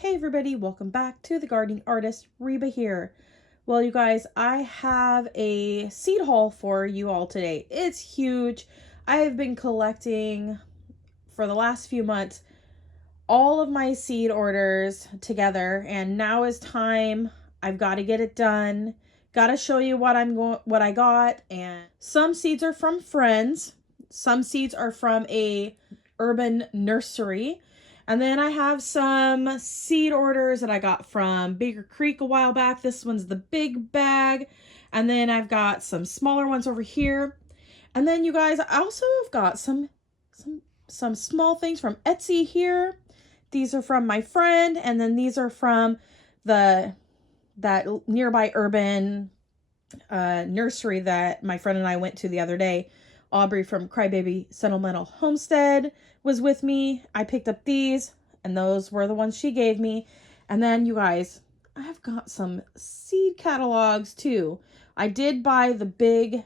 Hey everybody, welcome back to the Gardening Artist. Reba here. Well, you guys, I have a seed haul for you all today. It's huge. I have been collecting for the last few months all of my seed orders together, and now is time. I've got to get it done. Got to show you what I got. And some seeds are from friends. Some seeds are from a urban nursery. And then I have some seed orders that I got from Baker Creek a while back. This one's the big bag. And then I've got some smaller ones over here. And then you guys, I also have got some small things from Etsy here. These are from my friend. And then these are from that nearby urban nursery that my friend and I went to the other day. Aubrey from Crybaby Sentimental Homestead was with me. I picked up these, and those were the ones she gave me. And then, you guys, I've got some seed catalogs too. I did buy the big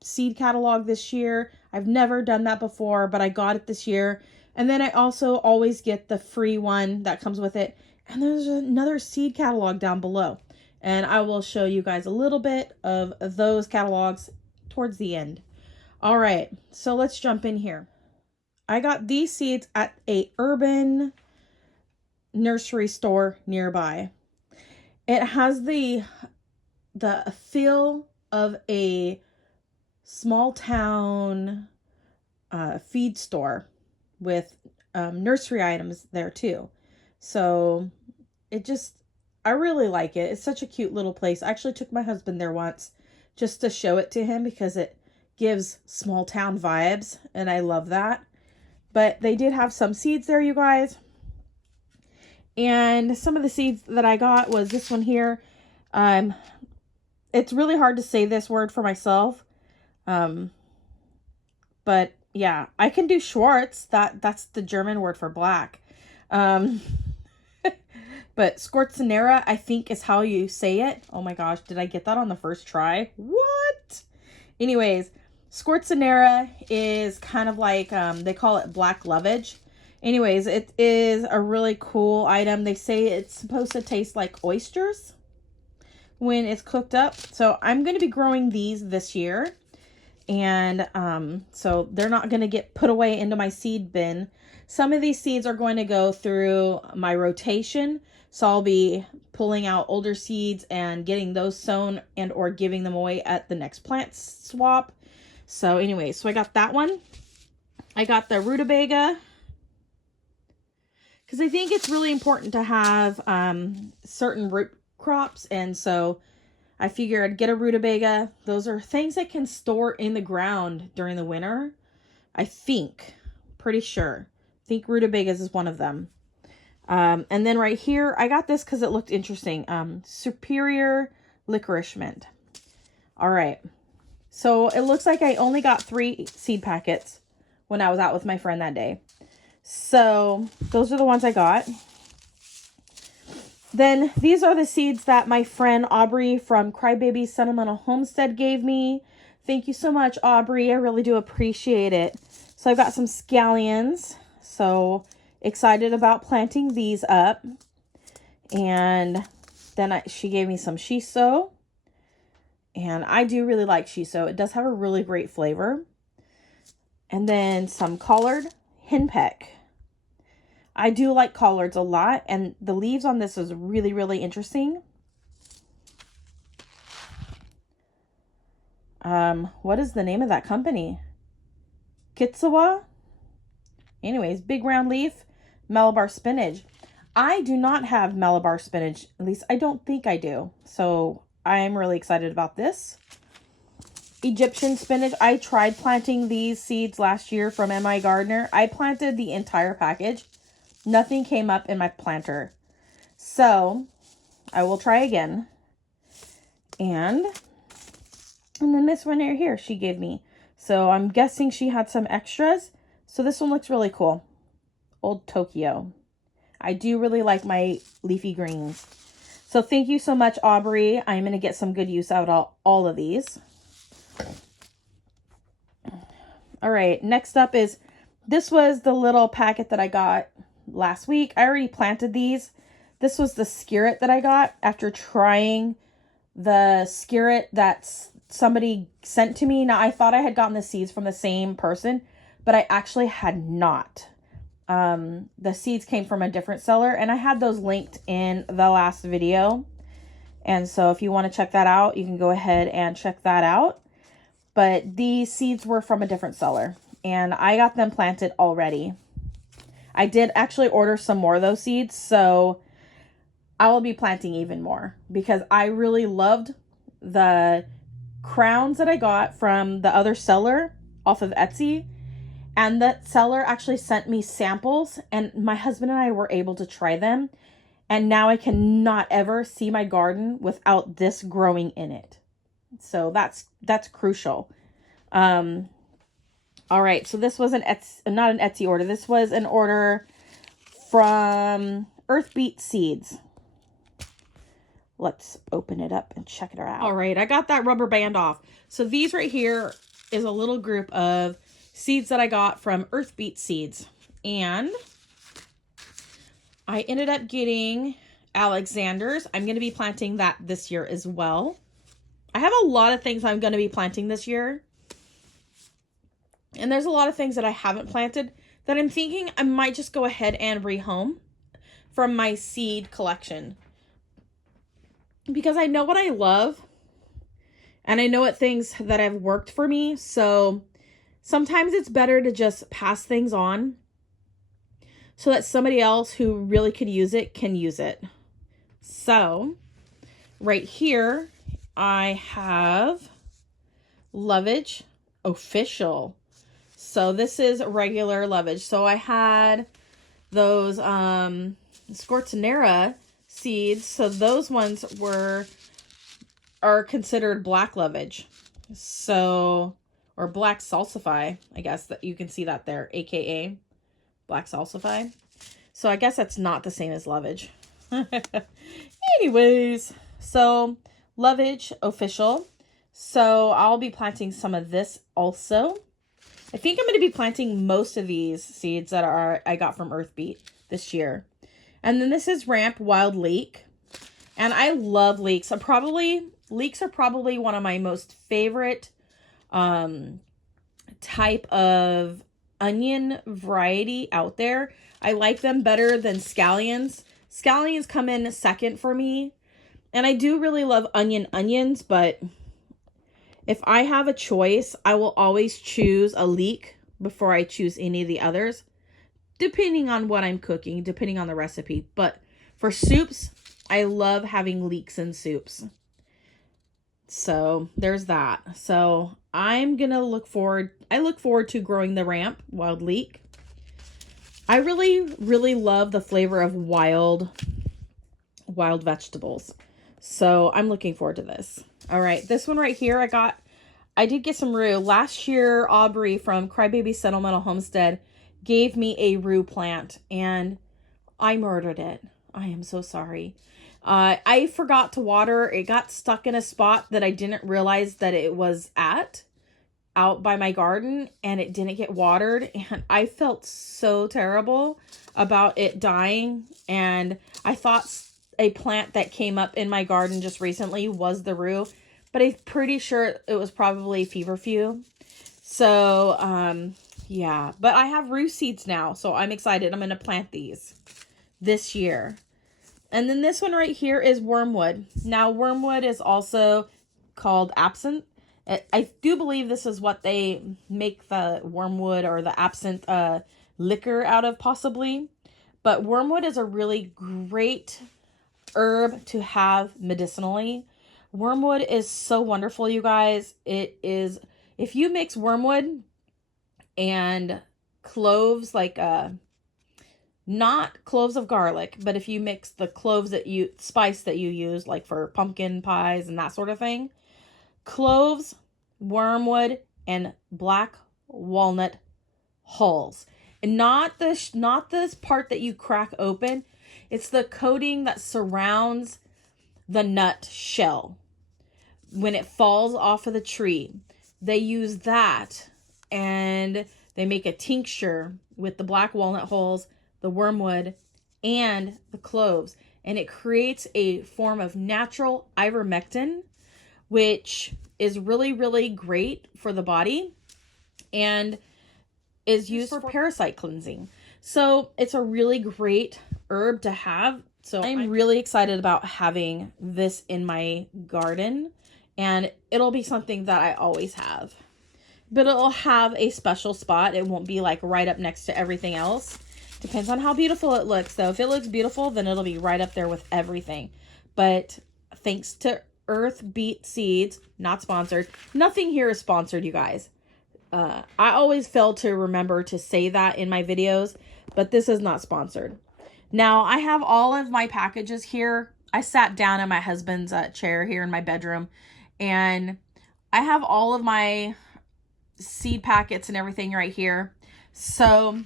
seed catalog this year. I've never done that before, but I got it this year. And then I also always get the free one that comes with it. And there's another seed catalog down below. And I will show you guys a little bit of those catalogs towards the end. All right, so let's jump in here. I got these seeds at a urban nursery store nearby. It has the feel of a small town feed store with nursery items there too. So I really like it. It's such a cute little place. I actually took my husband there once just to show it to him because it gives small town vibes, and I love that. But they did have some seeds there, you guys. And some of the seeds that I got was this one here. It's really hard to say this word for myself. But yeah, I can do Schwarz. That's the German word for black. But Scorzonera, I think, is how you say it. Oh my gosh, did I get that on the first try? What? Anyways, Scorzonera is kind of like, they call it black lovage. Anyways, it is a really cool item. They say it's supposed to taste like oysters when it's cooked up. So I'm going to be growing these this year. And so they're not going to get put away into my seed bin. Some of these seeds are going to go through my rotation. So I'll be pulling out older seeds and getting those sown and or giving them away at the next plant swap. So anyway, so I got that one. I got the rutabaga because I think it's really important to have certain root crops. And so I figured I'd get a rutabaga. Those are things that can store in the ground during the winter. I think, pretty sure. I think rutabagas is one of them. And then right here, I got this because it looked interesting. Superior licorice mint. All right. So it looks like I only got 3 seed packets when I was out with my friend that day. So those are the ones I got. Then these are the seeds that my friend Aubrey from Crybaby Sentimental Homestead gave me. Thank you so much, Aubrey. I really do appreciate it. So I've got some scallions. So excited about planting these up. And then she gave me some shiso. And I do really like shiso. It does have a really great flavor. And then some collared henpeck. I do like collards a lot. And the leaves on this is really, really interesting. What is the name of that company? Kitsawa? Anyways, big round leaf. Malabar spinach. I do not have Malabar spinach. At least I don't think I do. So I am really excited about this. Egyptian spinach. I tried planting these seeds last year from MI Gardener. I planted the entire package. Nothing came up in my planter. So I will try again. And then this one right here she gave me. So I'm guessing she had some extras. So this one looks really cool. Old Tokyo. I do really like my leafy greens. So thank you so much, Aubrey. I'm going to get some good use out of all of these. All right, next up is, this was the little packet that I got last week. I already planted these. This was the skirret that I got after trying the skirret that somebody sent to me. Now, I thought I had gotten the seeds from the same person, but I actually had not. The seeds came from a different seller, and I had those linked in the last video. And so if you want to check that out, you can go ahead and check that out. But these seeds were from a different seller, and I got them planted already. I did actually order some more of those seeds, so I will be planting even more because I really loved the crowns that I got from the other seller off of Etsy. And that seller actually sent me samples, and my husband and I were able to try them. And now I cannot ever see my garden without this growing in it. So that's crucial. All right. So this was not an Etsy order. This was an order from Earthbeat Seeds. Let's open it up and check it out. All right. I got that rubber band off. So these right here is a little group of seeds that I got from Earthbeat Seeds. And I ended up getting Alexander's. I'm going to be planting that this year as well. I have a lot of things I'm going to be planting this year. And there's a lot of things that I haven't planted that I'm thinking I might just go ahead and rehome from my seed collection. Because I know what I love. And I know what things that have worked for me. So sometimes it's better to just pass things on so that somebody else who really could use it can use it. So right here, I have Lovage Official. So this is regular Lovage. So I had those Scortinera seeds. So those ones are considered black Lovage. So, or black salsify, I guess that you can see that there, aka black salsify. So I guess that's not the same as Lovage. Anyways, so Lovage Official. So I'll be planting some of this also. I think I'm going to be planting most of these seeds that I got from Earthbeat this year. And then this is Ramp Wild Leek. And I love leeks. Leeks are probably one of my most favorite type of onion variety out there. I like them better than scallions. Scallions come in second for me. And I do really love onions, but if I have a choice, I will always choose a leek before I choose any of the others, depending on what I'm cooking, depending on the recipe. But for soups, I love having leeks in soups. So there's that. So I'm going to look forward to growing the Ramp Wild Leek. I really, really love the flavor of wild vegetables. So I'm looking forward to this. All right. This one right here, I did get some rue. Last year, Aubrey from Crybaby Sentimental Homestead gave me a rue plant and I murdered it. I am so sorry. I forgot to water. It got stuck in a spot that I didn't realize that it was out by my garden, and it didn't get watered, and I felt so terrible about it dying. And I thought a plant that came up in my garden just recently was the rue, but I'm pretty sure it was probably feverfew. So yeah, but I have rue seeds now, so I'm excited. I'm going to plant these this year. And then this one right here is wormwood. Now, wormwood is also called absinthe. I do believe this is what they make the wormwood or the absinthe liquor out of, possibly. But wormwood is a really great herb to have medicinally. Wormwood is so wonderful, you guys. It is, if you mix wormwood and cloves, like not cloves of garlic, but if you mix the spice that you use, like for pumpkin pies and that sort of thing, cloves, wormwood, and black walnut hulls. And not this part that you crack open. It's the coating that surrounds the nut shell. When it falls off of the tree, they use that and they make a tincture with the black walnut hulls, the wormwood, and the cloves. And it creates a form of natural ivermectin, which is really, really great for the body and is used for parasite cleansing. So it's a really great herb to have. So I'm really excited about having this in my garden, and it'll be something that I always have. But it'll have a special spot. It won't be like right up next to everything else. Depends on how beautiful it looks, though. If it looks beautiful, then it'll be right up there with everything. But thanks to Earth Beat Seeds, not sponsored. Nothing here is sponsored, you guys. I always fail to remember to say that in my videos, but this is not sponsored. Now, I have all of my packages here. I sat down in my husband's chair here in my bedroom, and I have all of my seed packets and everything right here. So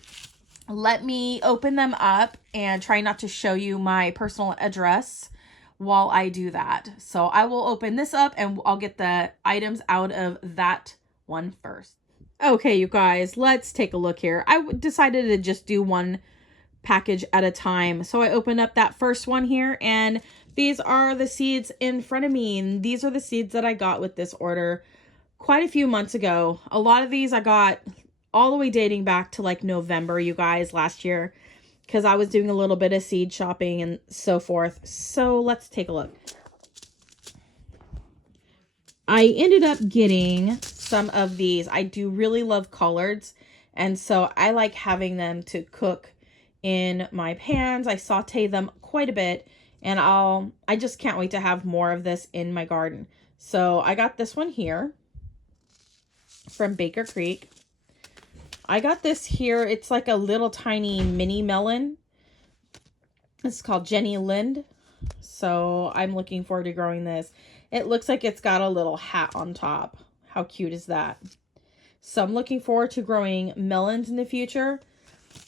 let me open them up and try not to show you my personal address while I do that. So I will open this up and I'll get the items out of that one first. Okay, you guys, let's take a look here. I decided to just do one package at a time. So I opened up that first one here, and these are the seeds in front of me. And these are the seeds that I got with this order quite a few months ago. A lot of these I got all the way dating back to like November, you guys, last year, because I was doing a little bit of seed shopping and so forth. So let's take a look. I ended up getting some of these. I do really love collards, and so I like having them to cook in my pans. I saute them quite a bit, and I just can't wait to have more of this in my garden. So I got this one here from Baker Creek. I got this here. It's like a little tiny mini melon. It's called Jenny Lind. So I'm looking forward to growing this. It looks like it's got a little hat on top. How cute is that? So I'm looking forward to growing melons in the future.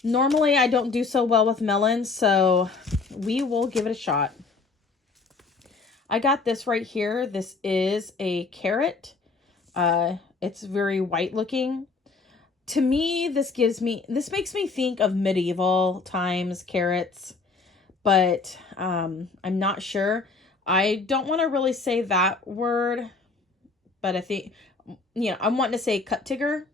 Normally I don't do so well with melons, so we will give it a shot. I got this right here. This is a carrot. It's very white looking. To me, this makes me think of medieval times carrots, but I'm not sure. I don't want to really say that word, but I think, I'm wanting to say cut tigger.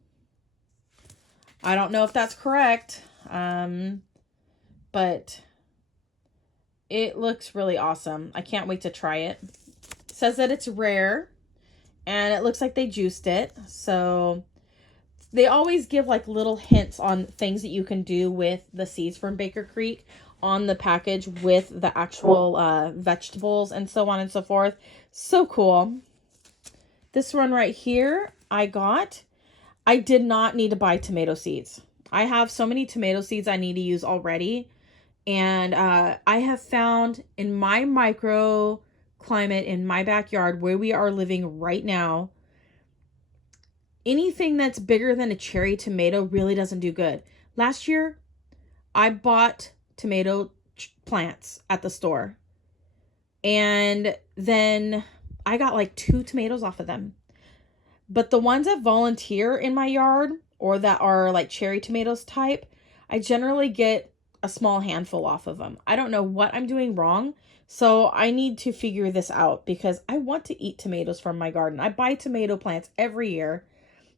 I don't know if that's correct, but it looks really awesome. I can't wait to try it. It says that it's rare, and it looks like they juiced it. So they always give like little hints on things that you can do with the seeds from Baker Creek on the package with the actual vegetables and so on and so forth. So cool. This one right here I did not need to buy tomato seeds. I have so many tomato seeds I need to use already. And I have found in my microclimate in my backyard where we are living right now, anything that's bigger than a cherry tomato really doesn't do good. Last year, I bought tomato plants at the store, and then I got like 2 tomatoes off of them. But the ones that volunteer in my yard, or that are like cherry tomatoes type, I generally get a small handful off of them. I don't know what I'm doing wrong, so I need to figure this out because I want to eat tomatoes from my garden. I buy tomato plants every year,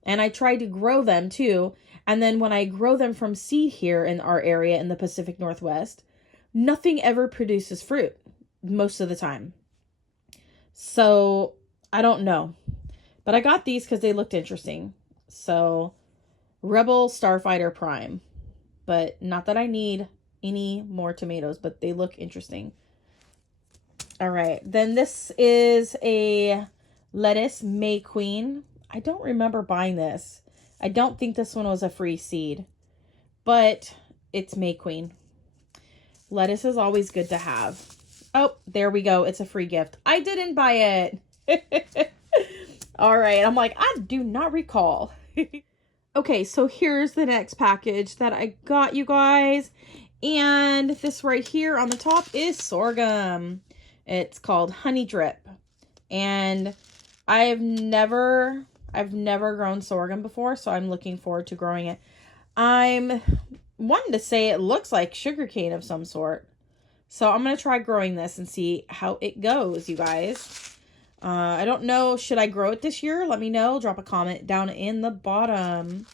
and I try to grow them too. And then when I grow them from seed here in our area in the Pacific Northwest, nothing ever produces fruit most of the time. So I don't know. But I got these because they looked interesting. So Rebel Starfighter Prime. But not that I need any more tomatoes, but they look interesting. All right. Then this is a lettuce May Queen. I don't remember buying this. I don't think this one was a free seed, but it's May Queen. Lettuce is always good to have. Oh, there we go. It's a free gift. I didn't buy it. All right. I'm like, I do not recall. Okay, so here's the next package that I got, you guys. And this right here on the top is sorghum. It's called Honey Drip. And I've never grown sorghum before, so I'm looking forward to growing it. I'm wanting to say it looks like sugarcane of some sort. So I'm going to try growing this and see how it goes, you guys. I don't know. Should I grow it this year? Let me know. Drop a comment down in the bottom.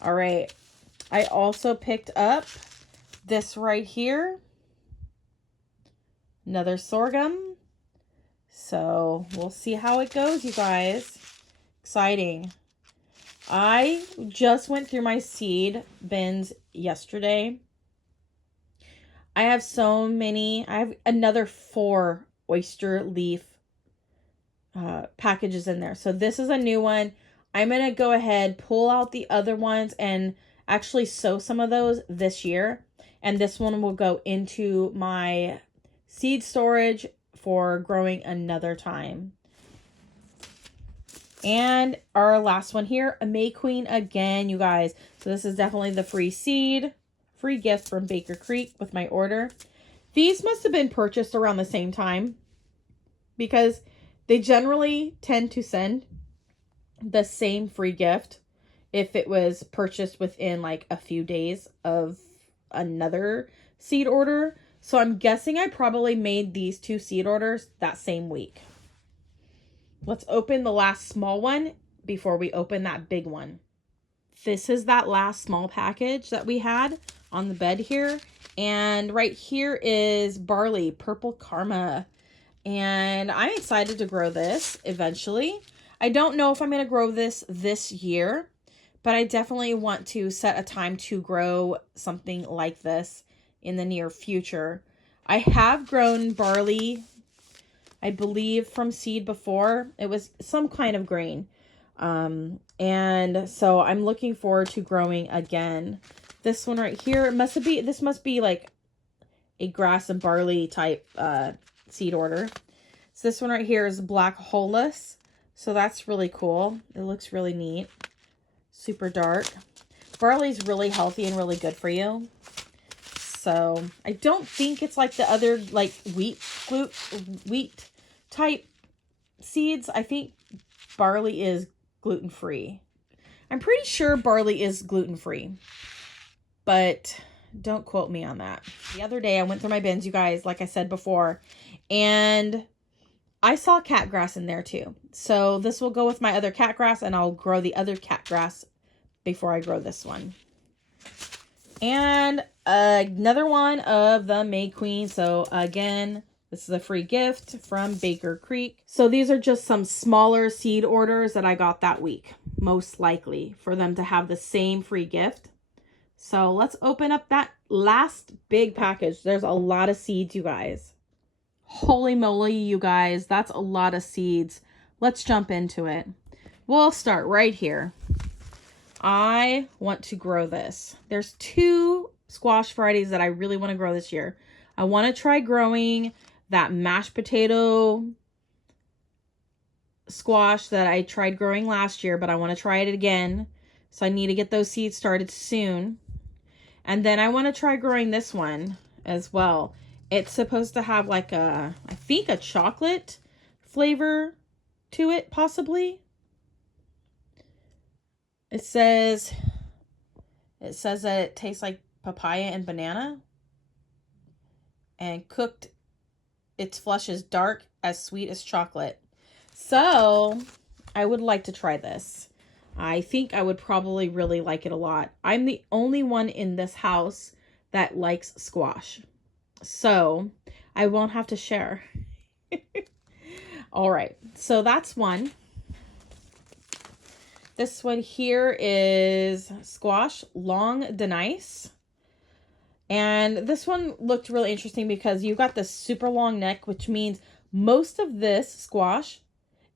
All right. I also picked up this right here. Another sorghum. So we'll see how it goes, you guys. Exciting. I just went through my seed bins yesterday. I have so many. I have another 4 oyster leaf packages in there. So this is a new one. I'm going to go ahead, pull out the other ones, and actually sow some of those this year. And this one will go into my seed storage for growing another time. And our last one here, a May Queen again, you guys. So this is definitely the free seed, free gift from Baker Creek with my order. These must have been purchased around the same time because they generally tend to send the same free gift if it was purchased within like a few days of another seed order. So I'm guessing I probably made these 2 seed orders that same week. Let's open the last small one before we open that big one. This is that last small package that we had on the bed here. And right here is barley, purple karma. And I'm excited to grow this eventually. I don't know if I'm going to grow this year, but I definitely want to set a time to grow something like this in the near future. I have grown barley, I believe, from seed before. It was some kind of grain. And so I'm looking forward to growing again. This one right here, this must be like a grass and barley type seed order. So this one right here is black holus. So that's really cool. It looks really neat. Super dark. Barley's really healthy and really good for you. So I don't think it's like the other like wheat type seeds. I think barley is gluten-free. I'm pretty sure barley is gluten-free, but don't quote me on that. The other day I went through my bins, you guys, like I said before, and I saw cat grass in there too. So this will go with my other cat grass, and I'll grow the other cat grass before I grow this one. And another one of the May Queen. So again, this is a free gift from Baker Creek. So these are just some smaller seed orders that I got that week, most likely, for them to have the same free gift. So let's open up that last big package. There's a lot of seeds, you guys. Holy moly, you guys, that's a lot of seeds. Let's jump into it. We'll start right here. I want to grow this. There's 2 squash varieties that I really want to grow this year. I want to try growing that mashed potato squash that I tried growing last year, but I want to try it again. So I need to get those seeds started soon. And then I want to try growing this one as well. It's supposed to have like I think a chocolate flavor to it, possibly. It says that it tastes like papaya and banana. And cooked, its flesh is dark, as sweet as chocolate. So I would like to try this. I think I would probably really like it a lot. I'm the only one in this house that likes squash. So I won't have to share. All right. So that's one. This one here is squash long denice. And this one looked really interesting because you got this super long neck, which means most of this squash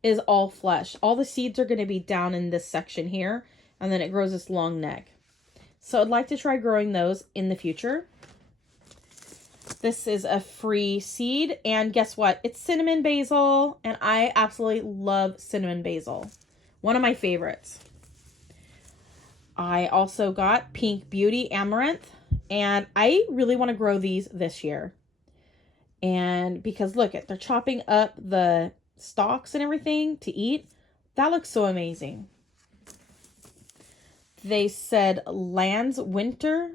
is all flesh. All the seeds are going to be down in this section here, and then it grows this long neck. So I'd like to try growing those in the future. This is a free seed, and guess what? It's cinnamon basil, and I absolutely love cinnamon basil. One of my favorites. I also got Pink Beauty Amaranth, and I really want to grow these this year. And because look, they're chopping up the stalks and everything to eat. That looks so amazing. They said Landis winter.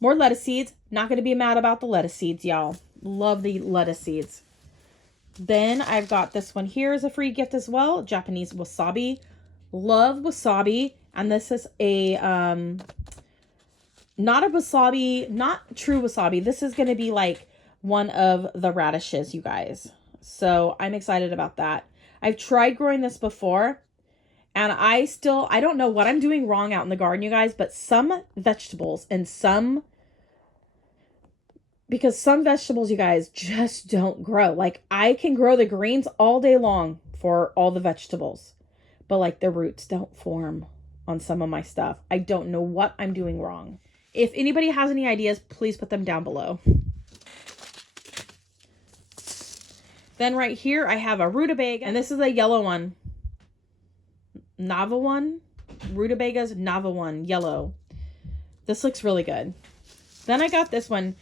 More lettuce seeds. Not going to be mad about the lettuce seeds, y'all. Love the lettuce seeds. Then I've got this one here as a free gift as well. Japanese wasabi. Love wasabi. And this is a, not a wasabi, not true wasabi. This is going to be like one of the radishes, you guys. So I'm excited about that. I've tried growing this before. And I don't know what I'm doing wrong out in the garden, you guys. But some vegetables and because some vegetables, you guys, just don't grow. Like, I can grow the greens all day long for all the vegetables. But, like, the roots don't form on some of my stuff. I don't know what I'm doing wrong. If anybody has any ideas, please put them down below. Then right here, I have a rutabaga. And this is a yellow one. Nava one. Rutabagas Nava one. Yellow. This looks really good. Then I got this one.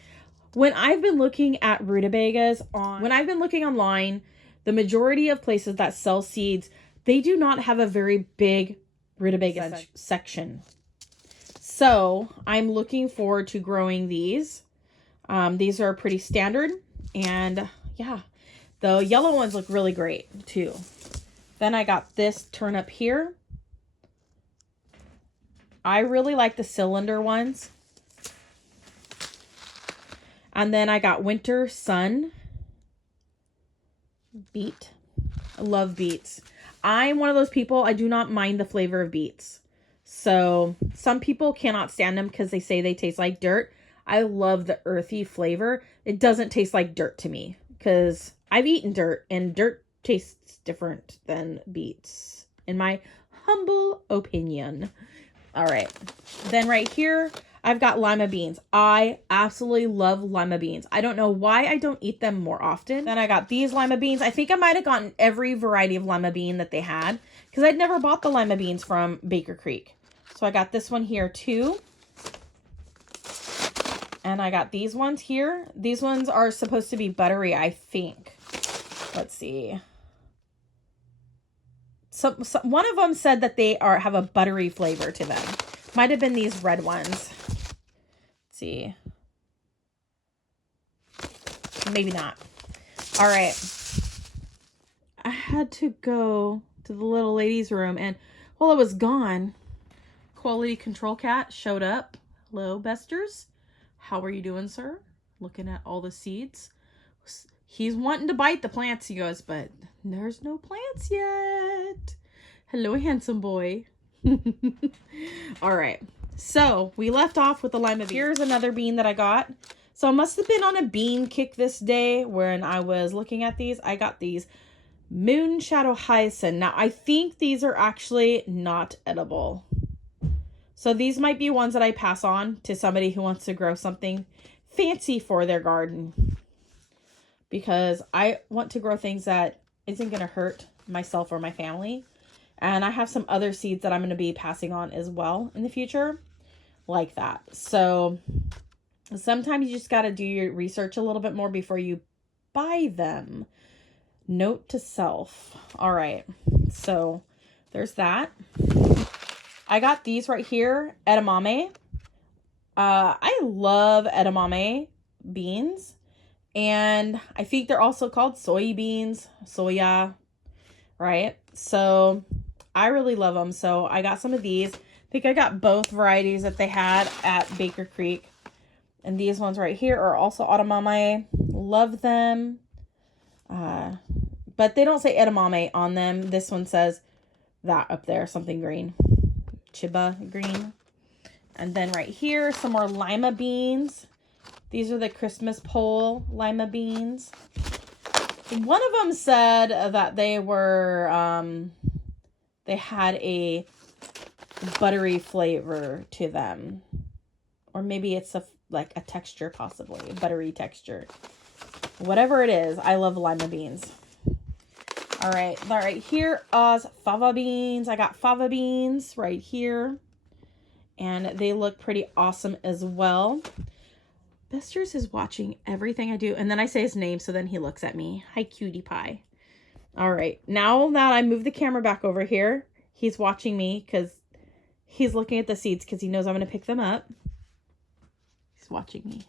When I've been looking at rutabagas when I've been looking online, the majority of places that sell seeds, they do not have a very big rutabaga section. So I'm looking forward to growing these. These are pretty standard, and yeah, the yellow ones look really great too. Then I got this turnip here. I really like the cylinder ones. And then I got winter sun beet. I love beets. I'm one of those people, I do not mind the flavor of beets. So some people cannot stand them because they say they taste like dirt. I love the earthy flavor. It doesn't taste like dirt to me because I've eaten dirt and dirt tastes different than beets, in my humble opinion. All right. Then right here, I've got lima beans. I absolutely love lima beans. I don't know why I don't eat them more often. Then I got these lima beans. I think I might have gotten every variety of lima bean that they had because I'd never bought the lima beans from Baker Creek. So I got this one here too. And I got these ones here. These ones are supposed to be buttery, I think. Let's see. So one of them said that they have a buttery flavor to them. Might have been these red ones. See, maybe not. All right, I had to go to the little lady's room, and while I was gone, quality control cat showed up. Hello, Besters. How are you doing, sir? Looking at all the seeds. He's wanting to bite the plants, he goes, but there's no plants yet. Hello, handsome boy. All right. So we left off with the lima bean. Here's another bean that I got. So I must have been on a bean kick this day when I was looking at these. I got these moon shadow hyacinth. Now I think these are actually not edible. So these might be ones that I pass on to somebody who wants to grow something fancy for their garden. Because I want to grow things that isn't going to hurt myself or my family. And I have some other seeds that I'm going to be passing on as well in the future, like that. So sometimes you just got to do your research a little bit more before you buy them. Note to self. All right. So there's that. I got these right here, edamame. I love edamame beans. And I think they're also called soybeans, soya, right? So I really love them. So I got some of these. I think I got both varieties that they had at Baker Creek. And these ones right here are also edamame. Love them. But they don't say edamame on them. This one says that up there, something green. Chiba green. And then right here, some more lima beans. These are the Christmas pole lima beans. One of them said that they were, they had a buttery flavor to them. Or maybe it's like a texture, possibly. A buttery texture. Whatever it is, I love lima beans. All right here is fava beans. I got fava beans right here. And they look pretty awesome as well. Besters is watching everything I do. And then I say his name, so then he looks at me. Hi, cutie pie. All right. Now that I move the camera back over here, He's watching me because he's looking at the seeds because he knows I'm going to pick them up. He's watching me.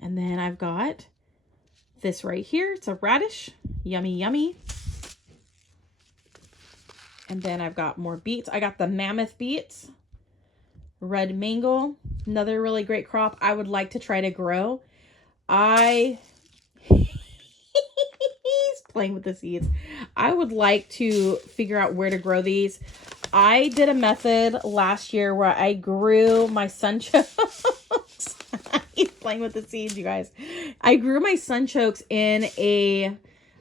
And then I've got this right here. It's a radish. Yummy, yummy. And then I've got more beets. I got the mammoth beets. Red mango. Another really great crop I would like to try to grow. He's playing with the seeds. I would like to figure out where to grow these. I did a method last year where I grew my sunchokes. He's playing with the seeds, you guys. I grew my sunchokes in a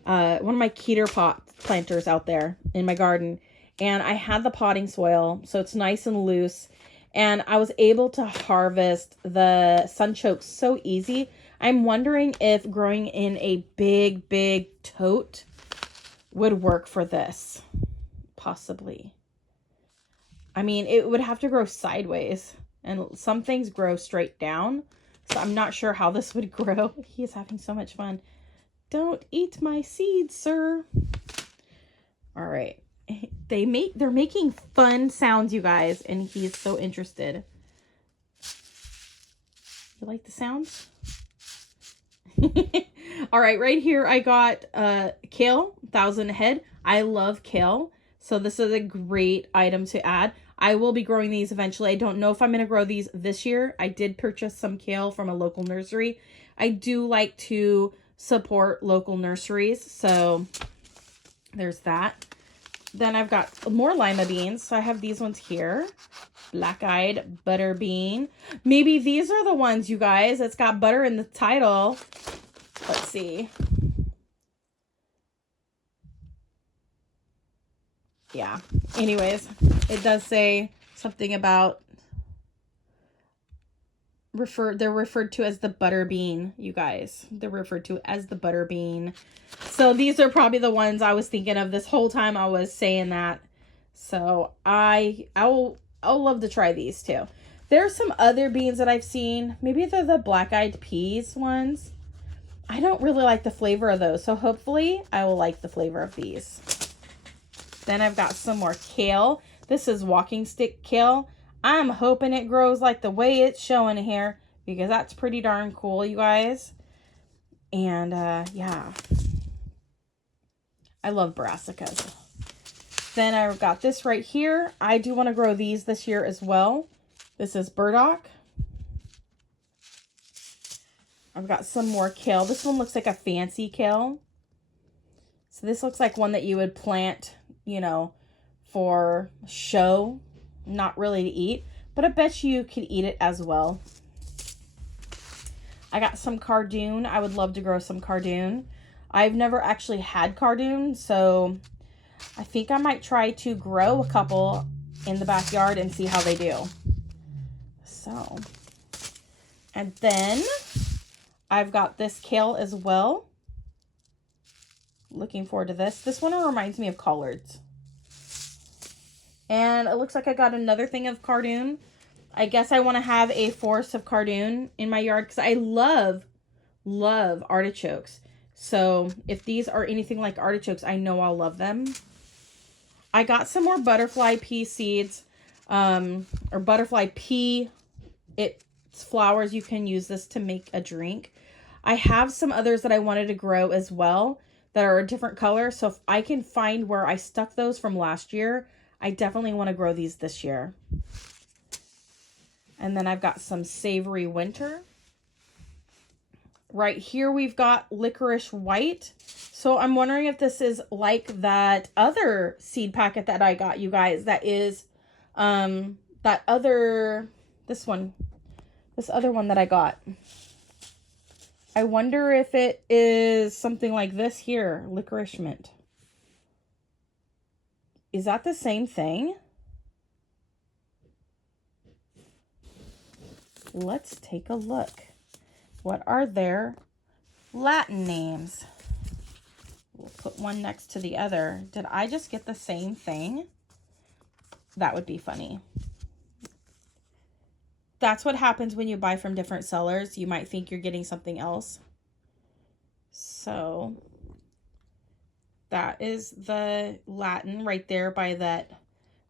one of my Keter pot planters out there in my garden. And I had the potting soil, so it's nice and loose. And I was able to harvest the sunchokes so easy. I'm wondering if growing in a big tote would work for this. Possibly. I mean, it would have to grow sideways. And some things grow straight down. So I'm not sure how this would grow. He's having so much fun. Don't eat my seeds, sir. All right. They're making fun sounds, you guys, and he's so interested. You like the sounds? All right here I got kale, 1,000 head. I love kale, so this is a great item to add. I will be growing these eventually. I don't know if I'm going to grow these this year. I did purchase some kale from a local nursery. I do like to support local nurseries, so there's that. Then I've got more lima beans. So I have these ones here. Black-eyed butter bean. Maybe these are the ones, you guys. It's got butter in the title. Let's see. Yeah. Anyways, it does say something about they're referred to as the butter bean, you guys. They're referred to as the butter bean. So these are probably the ones I was thinking of this whole time I was saying that. So I'll love to try these too. There's some other beans that I've seen. Maybe they're the black-eyed peas ones. I don't really like the flavor of those. So hopefully I will like the flavor of these. Then I've got some more kale. This is walking stick kale. I'm hoping it grows like the way it's showing here, because that's pretty darn cool, you guys. And yeah, I love brassicas. Then I've got this right here. I do want to grow these this year as well. This is burdock. I've got some more kale. This one looks like a fancy kale. So this looks like one that you would plant, you know, for show. Not really to eat, but I bet you could eat it as well. I got some cardoon. I would love to grow some cardoon. I've never actually had cardoon, so I think I might try to grow a couple in the backyard and see how they do. So, and then I've got this kale as well. Looking forward to this. This one reminds me of collards. And it looks like I got another thing of cardoon. I guess I want to have a forest of cardoon in my yard because I love artichokes. So if these are anything like artichokes, I know I'll love them. I got some more butterfly pea seeds, or butterfly pea. It's flowers. You can use this to make a drink. I have some others that I wanted to grow as well that are a different color. So if I can find where I stuck those from last year, I definitely want to grow these this year. And then I've got some savory winter. Right here we've got licorice white. So I'm wondering if this is like that other seed packet that I got, you guys. That is this other one that I got. I wonder if it is something like this here, licorice mint. Is that the same thing? Let's take a look. What are their Latin names? We'll put one next to the other. Did I just get the same thing? That would be funny. That's what happens when you buy from different sellers. You might think you're getting something else. So, That is the Latin right there by that,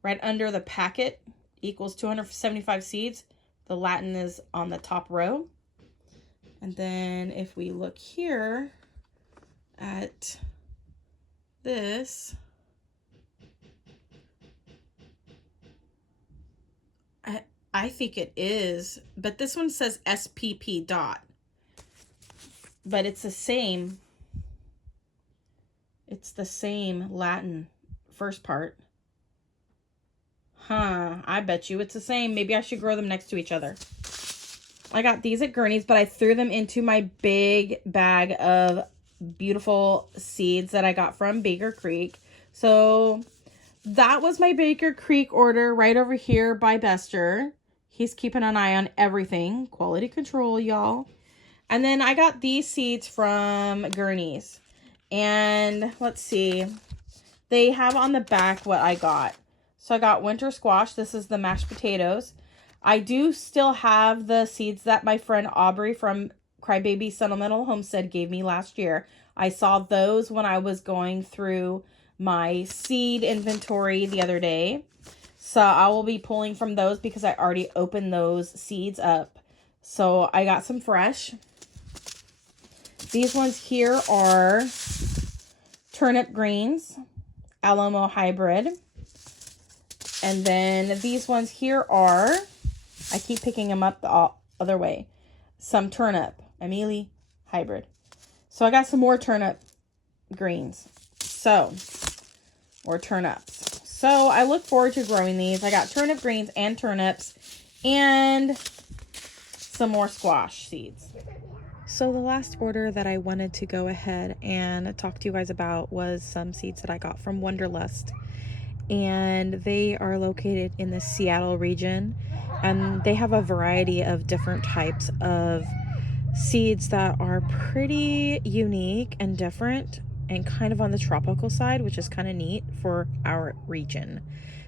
right under the packet, equals 275 seeds. The Latin is on the top row. And then if we look here at this, I think it is, but this one says SPP dot. But it's the same. It's the same Latin first part. Huh, I bet you it's the same. Maybe I should grow them next to each other. I got these at Gurney's, but I threw them into my big bag of beautiful seeds that I got from Baker Creek. So that was my Baker Creek order right over here by Bester. He's keeping an eye on everything. Quality control, y'all. And then I got these seeds from Gurney's. And let's see. They have on the back what I got. So I got winter squash. This is the mashed potatoes. I do still have the seeds that my friend Aubrey from Crybaby Sentimental Homestead gave me last year. I saw those when I was going through my seed inventory the other day. So I will be pulling from those because I already opened those seeds up. So I got some fresh. These ones here are turnip greens, Alamo hybrid. And then these ones here are, I keep picking them up the other way, some turnip, Amelie hybrid. So I got some more turnip greens. So, or turnips. So I look forward to growing these. I got turnip greens and turnips and some more squash seeds. So the last order that I wanted to go ahead and talk to you guys about was some seeds that I got from Wonderlust. And they are located in the Seattle region. And they have a variety of different types of seeds that are pretty unique and different and kind of on the tropical side, which is kind of neat for our region.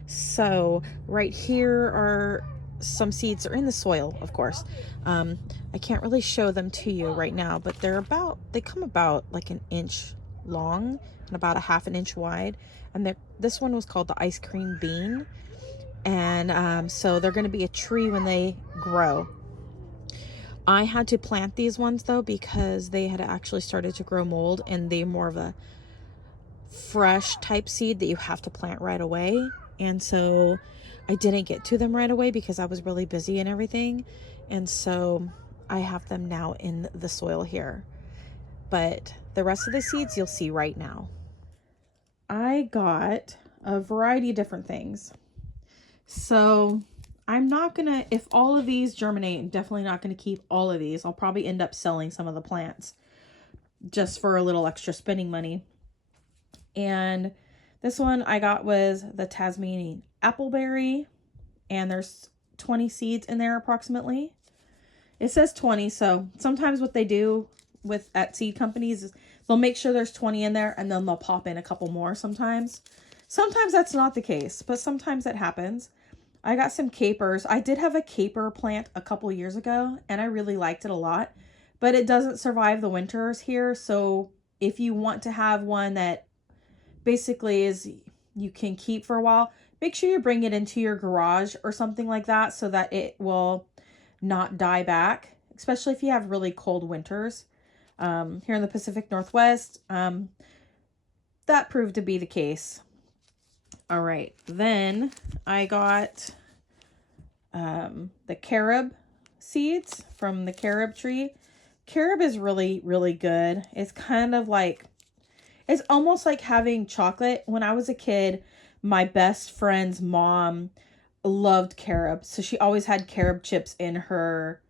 So right here are some seeds are in the soil, of course. I can't really show them to you right now, but they come about like an inch long and about a half an inch wide. And this one was called the ice cream bean. And so they're going to be a tree when they grow. I had to plant these ones though because they had actually started to grow mold, and they're more of a fresh type seed that you have to plant right away. And so I didn't get to them right away because I was really busy and everything. And so I have them now in the soil here. But the rest of the seeds you'll see right now. I got a variety of different things. So I'm not gonna, if all of these germinate, I'm definitely not gonna keep all of these. I'll probably end up selling some of the plants just for a little extra spending money. And this one I got was the Tasmanian appleberry, and there's 20 seeds in there approximately. It says 20, so sometimes what they do at seed companies is they'll make sure there's 20 in there, and then they'll pop in a couple more sometimes. Sometimes that's not the case, but sometimes that happens. I got some capers. I did have a caper plant a couple years ago, and I really liked it a lot, but it doesn't survive the winters here. So if you want to have one that basically is you can keep for a while, make sure you bring it into your garage or something like that so that it will not die back, especially if you have really cold winters. Here in the Pacific Northwest, that proved to be the case. All right, then I got the carob seeds from the carob tree. Carob is really, really good. It's kind of like, it's almost like having chocolate. When I was a kid, my best friend's mom loved carob. So she always had carob chips in her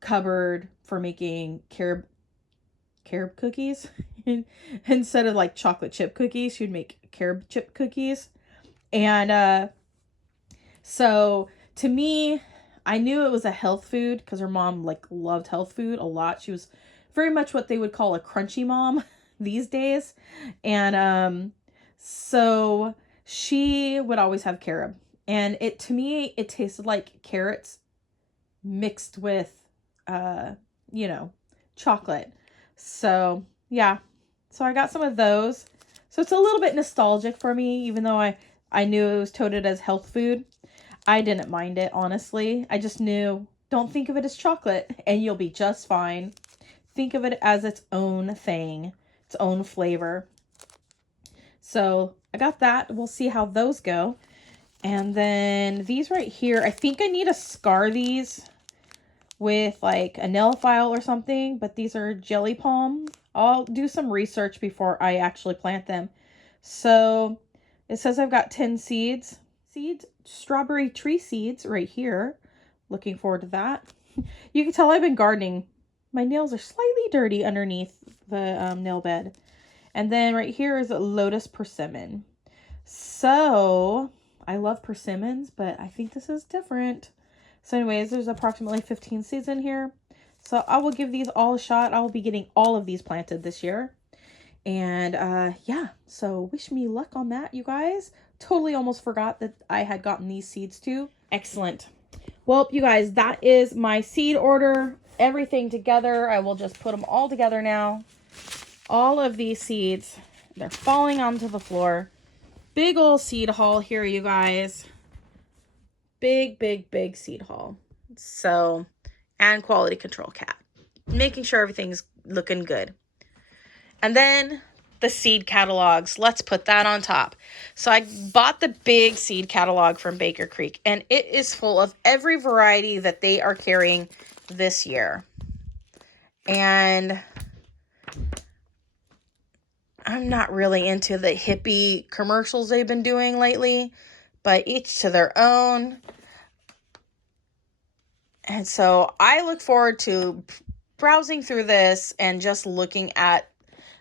cupboard for making carob cookies. Instead of like chocolate chip cookies, she'd make carob chip cookies. And so to me, I knew it was a health food because her mom like loved health food a lot. She was very much what they would call a crunchy mom these days. And so she would always have carob. And to me, it tasted like carrots mixed with, chocolate. So yeah, so I got some of those. So it's a little bit nostalgic for me, even though I knew it was touted as health food. I didn't mind it, honestly. I just knew, don't think of it as chocolate and you'll be just fine. Think of it as its own thing, its own flavor. So I got that. We'll see how those go. And then these right here, I think I need to scar these with like a nail file or something, but these are jelly palm. I'll do some research before I actually plant them. So it says I've got 10 seeds. Strawberry tree seeds right here. Looking forward to that. You can tell I've been gardening. My nails are slightly dirty underneath the nail bed. And then right here is a lotus persimmon. So I love persimmons, but I think this is different. So anyways, there's approximately 15 seeds in here. So I will give these all a shot. I will be getting all of these planted this year. And yeah, so wish me luck on that, you guys. Totally almost forgot that I had gotten these seeds too. Excellent. Well, you guys, that is my seed order. Everything together. I will just put them all together now. All of these seeds, they're falling onto the floor. Big old seed haul here, you guys. Big, big, big seed haul. So, and quality control cat. Making sure everything's looking good. And then the seed catalogs. Let's put that on top. So I bought the big seed catalog from Baker Creek, and it is full of every variety that they are carrying this year. And I'm not really into the hippie commercials they've been doing lately, but each to their own. And so I look forward to browsing through this and just looking at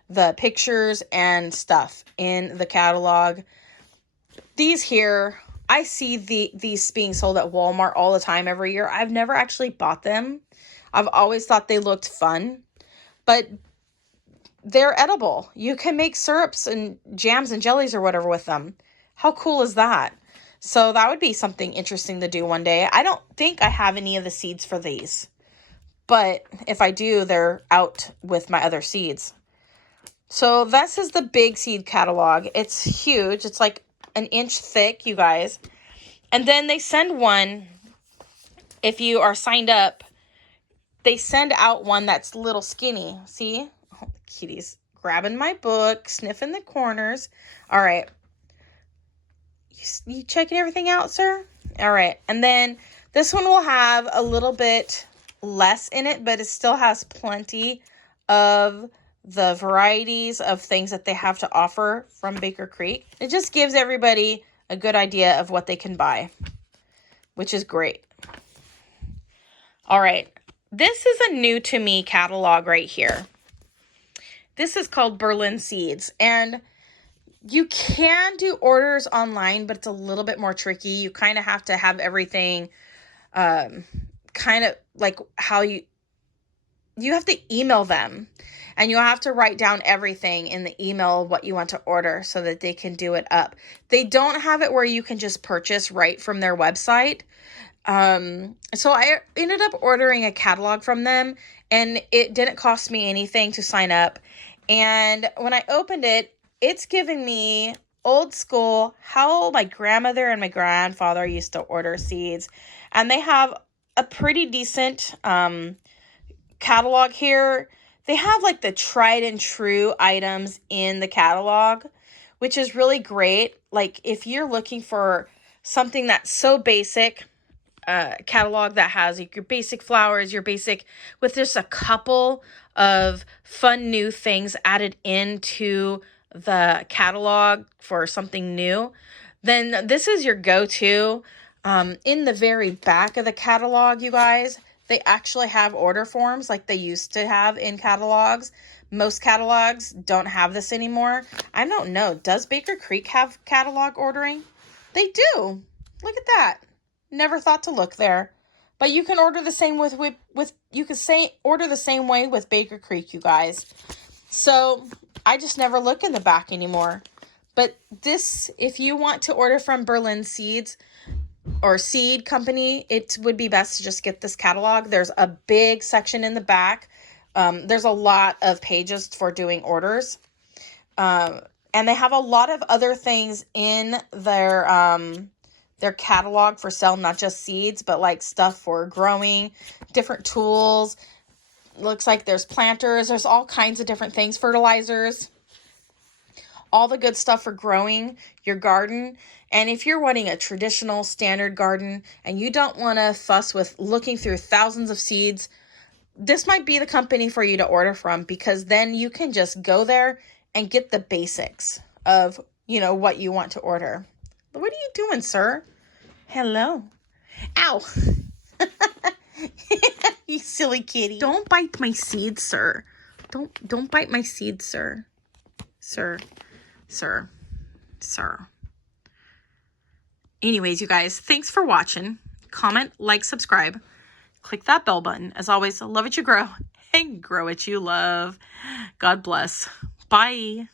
the pictures and stuff in the catalog. These here, I see these being sold at Walmart all the time every year. I've never actually bought them. I've always thought they looked fun, but they're edible. You can make syrups and jams and jellies or whatever with them. How cool is that? So that would be something interesting to do one day. I don't think I have any of the seeds for these, but if I do, they're out with my other seeds. So this is the big seed catalog. It's huge. It's like an inch thick, you guys. And then they send one, if you are signed up, they send out one that's little skinny. See? Oh, the kitty's grabbing my book, sniffing the corners. All right. You checking everything out, sir? All right. And then this one will have a little bit less in it, but it still has plenty of the varieties of things that they have to offer from Baker Creek. It just gives everybody a good idea of what they can buy, which is great. All right. This is a new to me catalog right here. This is called Berlin Seeds, and you can do orders online, but it's a little bit more tricky. You kind of have to have everything kind of like how you have to email them, and you have to write down everything in the email what you want to order so that they can do it up. They don't have it where you can just purchase right from their website. So I ended up ordering a catalog from them, and it didn't cost me anything to sign up. And when I opened it, it's giving me old school how my grandmother and my grandfather used to order seeds. And they have a pretty decent catalog here. They have like the tried and true items in the catalog, which is really great. Like if you're looking for something that's so basic, catalog that has like your basic flowers, your basic, with just a couple of fun new things added into the catalog for something new, then this is your go-to. In the very back of the catalog, you guys, they actually have order forms like they used to have in catalogs. Most catalogs don't have this anymore. I don't know. Does Baker Creek have catalog ordering? They do. Look at that. Never thought to look there. But you can order the same order the same way with Baker Creek, you guys. So I just never look in the back anymore. But this, if you want to order from Berlin Seeds or Seed Company, it would be best to just get this catalog. There's a big section in the back. There's a lot of pages for doing orders. And they have a lot of other things in their catalog for sale, not just seeds, but like stuff for growing, different tools. Looks like there's planters. There's all kinds of different things, fertilizers, all the good stuff for growing your garden. And if you're wanting a traditional standard garden and you don't want to fuss with looking through thousands of seeds, this might be the company for you to order from, because then you can just go there and get the basics of, what you want to order. What are you doing, sir? Hello. Ow. You silly kitty. Don't bite my seeds, sir. Don't bite my seeds, sir. Sir. Anyways, you guys, thanks for watching. Comment, like, subscribe. Click that bell button. As always, love what you grow and grow what you love. God bless. Bye.